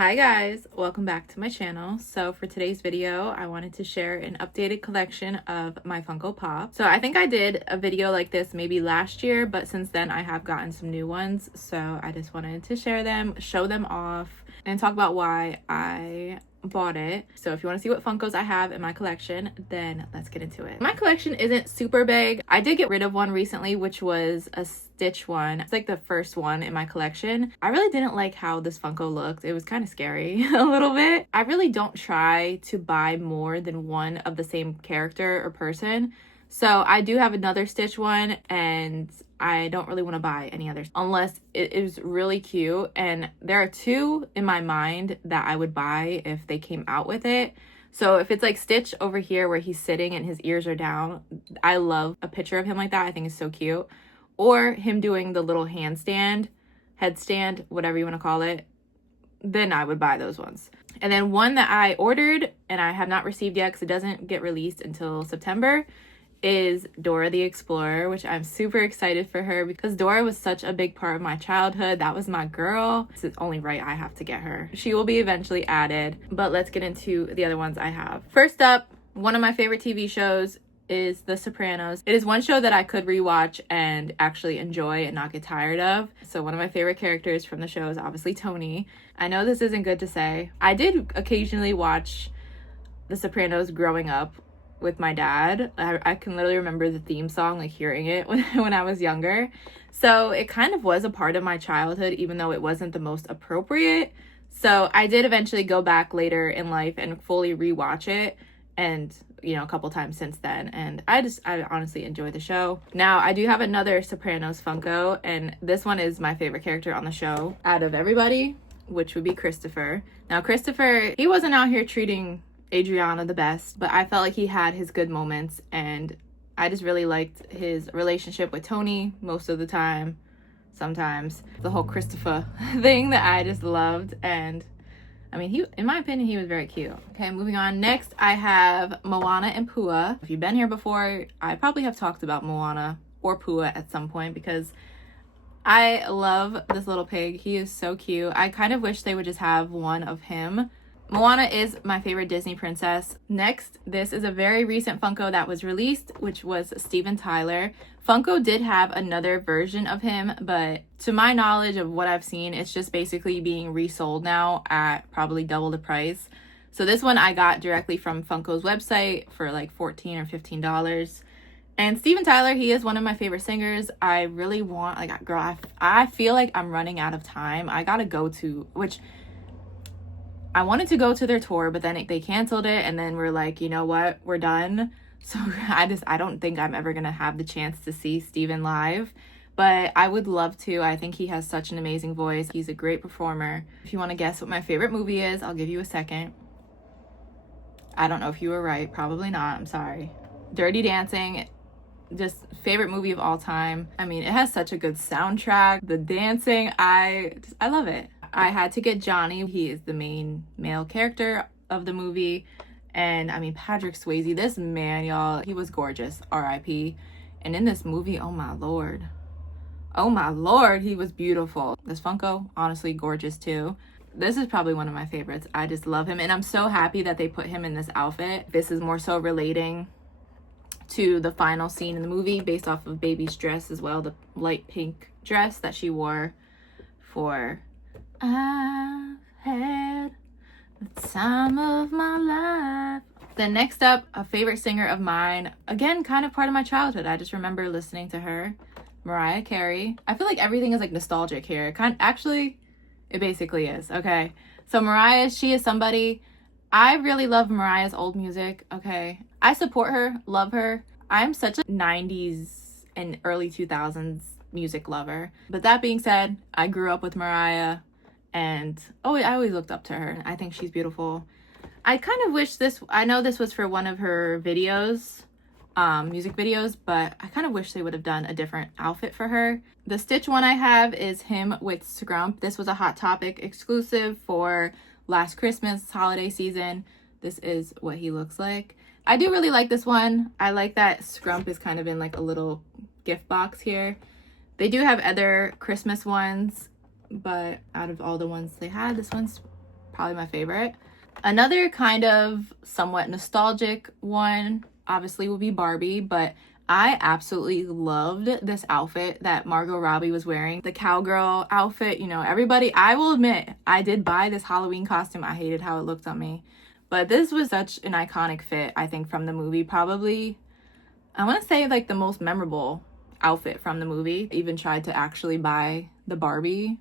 Hi guys, welcome back to my channel. So for today's video, I wanted to share an updated collection of my Funko Pop. So I think I did a video like this maybe last year, but since then I have gotten some new ones. So I just wanted to share them, show them off, and talk about why I bought it. So if you want to see what Funkos I have in my collection, then let's get into it. My collection isn't super big. I did get rid of one recently, which was a Stitch one. It's like the first one in my collection. I really didn't like how this Funko looked. It was kind of scary a little bit. I really don't try to buy more than one of the same character or person. So I do have another Stitch one, and I don't really want to buy any others unless it is really cute. And there are two in my mind that I would buy if they came out with it. So if it's like Stitch over here where he's sitting and his ears are down, I love a picture of him like that. I think it's so cute. Or him doing the little handstand, headstand, whatever you want to call it, then I would buy those ones. And then one that I ordered and I have not received yet because it doesn't get released until September is Dora the Explorer, which I'm super excited for her because Dora was such a big part of my childhood. That was my girl. It's only right I have to get her. She will be eventually added, but let's get into the other ones I have. First up, one of my favorite TV shows is The Sopranos. It is one show that I could rewatch and actually enjoy and not get tired of. So one of my favorite characters from the show is obviously Tony. I know this isn't good to say. I did occasionally watch The Sopranos growing up with my dad. I can literally remember the theme song, like hearing it when I was younger. So it kind of was a part of my childhood, even though it wasn't the most appropriate. So I did eventually go back later in life and fully rewatch it, and you know, a couple times since then, and I honestly enjoy the show. Now I do have another Sopranos Funko, and this one is my favorite character on the show out of everybody, which would be Christopher. Now Christopher, he wasn't out here treating Adriana the best, but I felt like he had his good moments, and I just really liked his relationship with Tony most of the time. Sometimes the whole Christopher thing that I just loved, and I mean, he, in my opinion, he was very cute. Okay, moving on. Next, I have Moana and Pua. If you've been here before, I probably have talked about Moana or Pua at some point because I love this little pig. He is so cute. I kind of wish they would just have one of him. Moana is my favorite Disney princess. Next, this is a very recent Funko that was released, which was Steven Tyler. Funko did have another version of him, but to my knowledge of what I've seen, it's just basically being resold now at probably double the price. So this one I got directly from Funko's website for like $14 or $15. And Steven Tyler, he is one of my favorite singers. I really want, like, girl, I feel like I'm running out of time. I gotta go to, which I wanted to go to their tour, but then they canceled it, and then we're like, you know what, we're done. So I don't think I'm ever gonna have the chance to see Steven live, but I would love to. I think he has such an amazing voice. He's a great performer. If you want to guess what my favorite movie is, I'll give you a second. I don't know if you were right, probably not, I'm sorry. Dirty Dancing, just favorite movie of all time. I mean, it has such a good soundtrack. The dancing, I love it. I had to get Johnny. He is the main male character of the movie. And I mean, Patrick Swayze, this man, y'all, he was gorgeous, R.I.P. And in this movie, oh my lord, he was beautiful. This Funko, honestly, gorgeous too. This is probably one of my favorites. I just love him, and I'm so happy that they put him in this outfit. This is more so relating to the final scene in the movie based off of Baby's dress as well, the light pink dress that she wore for I've had the time of my life. Then next up, a favorite singer of mine. Again, kind of part of my childhood. I just remember listening to her. Mariah Carey. I feel like everything is like nostalgic here. Actually, it basically is. Okay. So Mariah, she is somebody. I really love Mariah's old music. Okay. I support her, love her. I'm such a 90s and early 2000s music lover. But that being said, I grew up with Mariah. And I always looked up to her. I think she's beautiful. I kind of wish I know this was for one of her videos, music videos, but I kind of wish they would have done a different outfit for her. The Stitch one I have is him with Scrump. This was a Hot Topic exclusive for last Christmas holiday season. This is what he looks like. I do really like this one. I like that Scrump is kind of in like a little gift box here. They do have other Christmas ones, but out of all the ones they had, this one's probably my favorite. Another kind of somewhat nostalgic one obviously would be Barbie, but I absolutely loved this outfit that Margot Robbie was wearing. The cowgirl outfit, you know, everybody, I will admit, I did buy this Halloween costume. I hated how it looked on me. But this was such an iconic fit, I think, from the movie. Probably, I want to say, like, the most memorable outfit from the movie. I even tried to actually buy the Barbie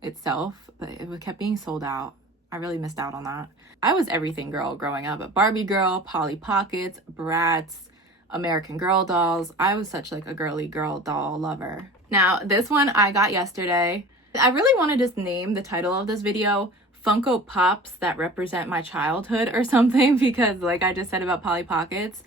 itself, but it kept being sold out. I really missed out on that. I was everything girl growing up. A Barbie girl, Polly Pockets, Bratz, American Girl dolls. I was such like a girly girl doll lover. Now, this one I got yesterday. I really want to just name the title of this video Funko Pops that represent my childhood or something, because like I just said about Polly Pockets.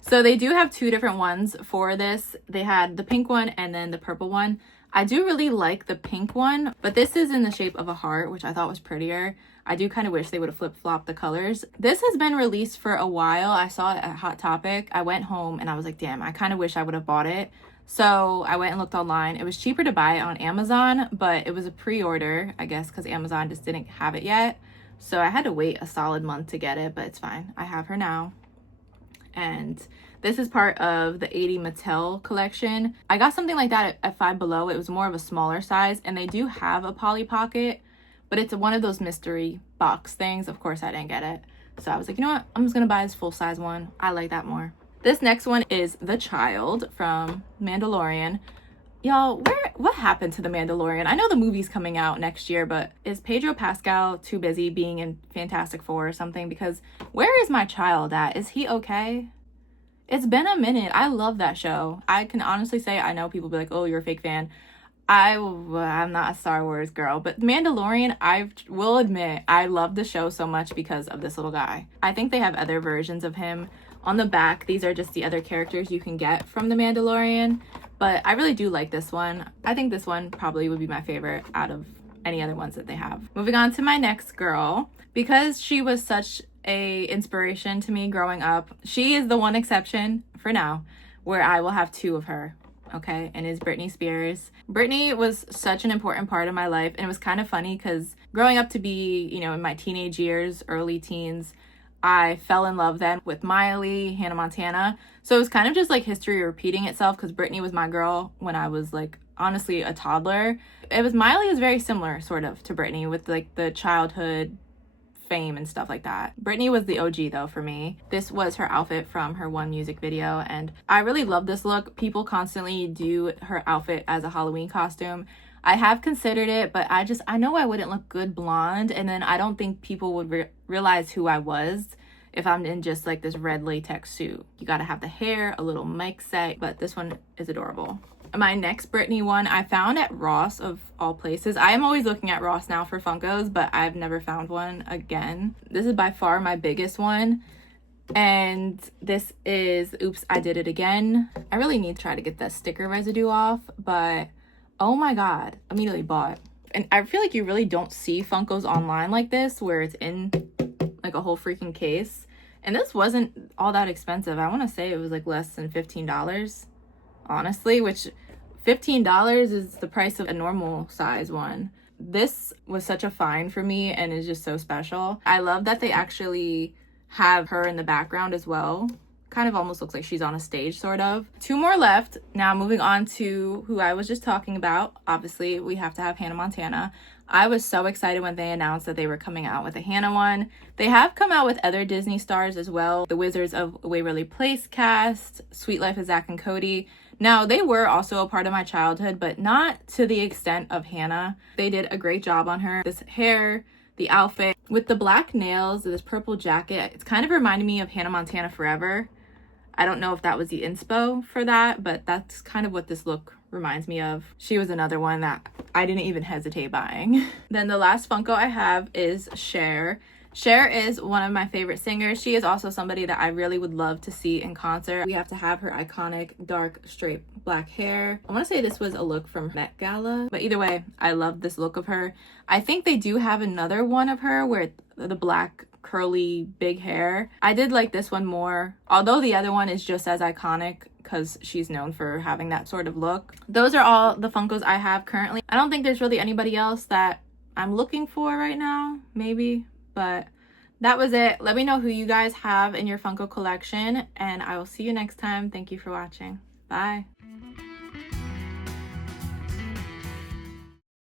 So they do have two different ones for this. They had the pink one and then the purple one. I do really like the pink one, but this is in the shape of a heart, which I thought was prettier. I do kind of wish they would have flip-flopped the colors. This has been released for a while. I saw it at Hot Topic. I went home and I was like, damn, I kind of wish I would have bought it. So I went and looked online. It was cheaper to buy it on Amazon, but it was a pre-order, I guess, because Amazon just didn't have it yet. So I had to wait a solid month to get it, but it's fine. I have her now. And this is part of the 80 Mattel collection. I got something like that at Five Below. It was more of a smaller size, and they do have a Polly Pocket, but it's one of those mystery box things. Of course, I didn't get it. So I was like, you know what? I'm just gonna buy this full-size one. I like that more. This next one is the child from Mandalorian. Y'all, what happened to the Mandalorian? I know the movie's coming out next year, but is Pedro Pascal too busy being in Fantastic Four or something? Because where is my child at? Is he okay? It's been a minute. I love that show. I can honestly say, I know people be like, oh, you're a fake fan. I'm not a Star Wars girl, but Mandalorian, I will admit, I love the show so much because of this little guy. I think they have other versions of him. On the back, these are just the other characters you can get from the Mandalorian, but I really do like this one. I think this one probably would be my favorite out of any other ones that they have. Moving on to my next girl, because she was such a inspiration to me growing up. She is the one exception for now where I will have two of her, okay, and is Britney Spears. Britney was such an important part of my life, and it was kind of funny because growing up to be, you know, in my teenage years, early teens, I fell in love then with Miley, Hannah Montana. So it was kind of just like history repeating itself because Britney was my girl when I was like honestly a toddler. Miley is very similar sort of to Britney with like the childhood fame and stuff like that. Britney was the OG though for me. This was her outfit from her one music video, and I really love this look. People constantly do her outfit as a Halloween costume. I have considered it, but I know I wouldn't look good blonde, and then I don't think people would realize who I was if I'm in just like this red latex suit. You gotta have the hair, a little mic set, but this one is adorable. My next Britney one I found at Ross of all places. I am always looking at Ross now for Funkos, but I've never found one again. This is by far my biggest one, and this is Oops, I Did It Again. I really need to try to get that sticker residue off, but oh my god, immediately bought. And I feel like you really don't see Funkos online like this where it's in like a whole freaking case. And this wasn't all that expensive. I want to say it was like less than $15, honestly, which $15 is the price of a normal size one. This was such a find for me and is just so special. I love that they actually have her in the background as well. Kind of almost looks like she's on a stage, sort of. Two more left. Now moving on to who I was just talking about. Obviously, we have to have Hannah Montana. I was so excited when they announced that they were coming out with a Hannah one. They have come out with other Disney stars as well. The Wizards of Waverly Place cast, Sweet Life of Zack and Cody. Now, they were also a part of my childhood, but not to the extent of Hannah. They did a great job on her. This hair, the outfit, with the black nails, this purple jacket, it's kind of reminded me of Hannah Montana Forever. I don't know if that was the inspo for that, but that's kind of what this look reminds me of. She was another one that I didn't even hesitate buying. Then the last Funko I have is Cher. Cher is one of my favorite singers. She is also somebody that I really would love to see in concert. We have to have her iconic dark straight black hair. I want to say this was a look from Met Gala, but either way, I love this look of her. I think they do have another one of her where the black curly big hair. I did like this one more, although the other one is just as iconic because she's known for having that sort of look. Those are all the Funkos I have currently. I don't think there's really anybody else that I'm looking for right now, maybe, but that was it. Let me know who you guys have in your Funko collection, and I will see you next time. Thank you for watching. Bye.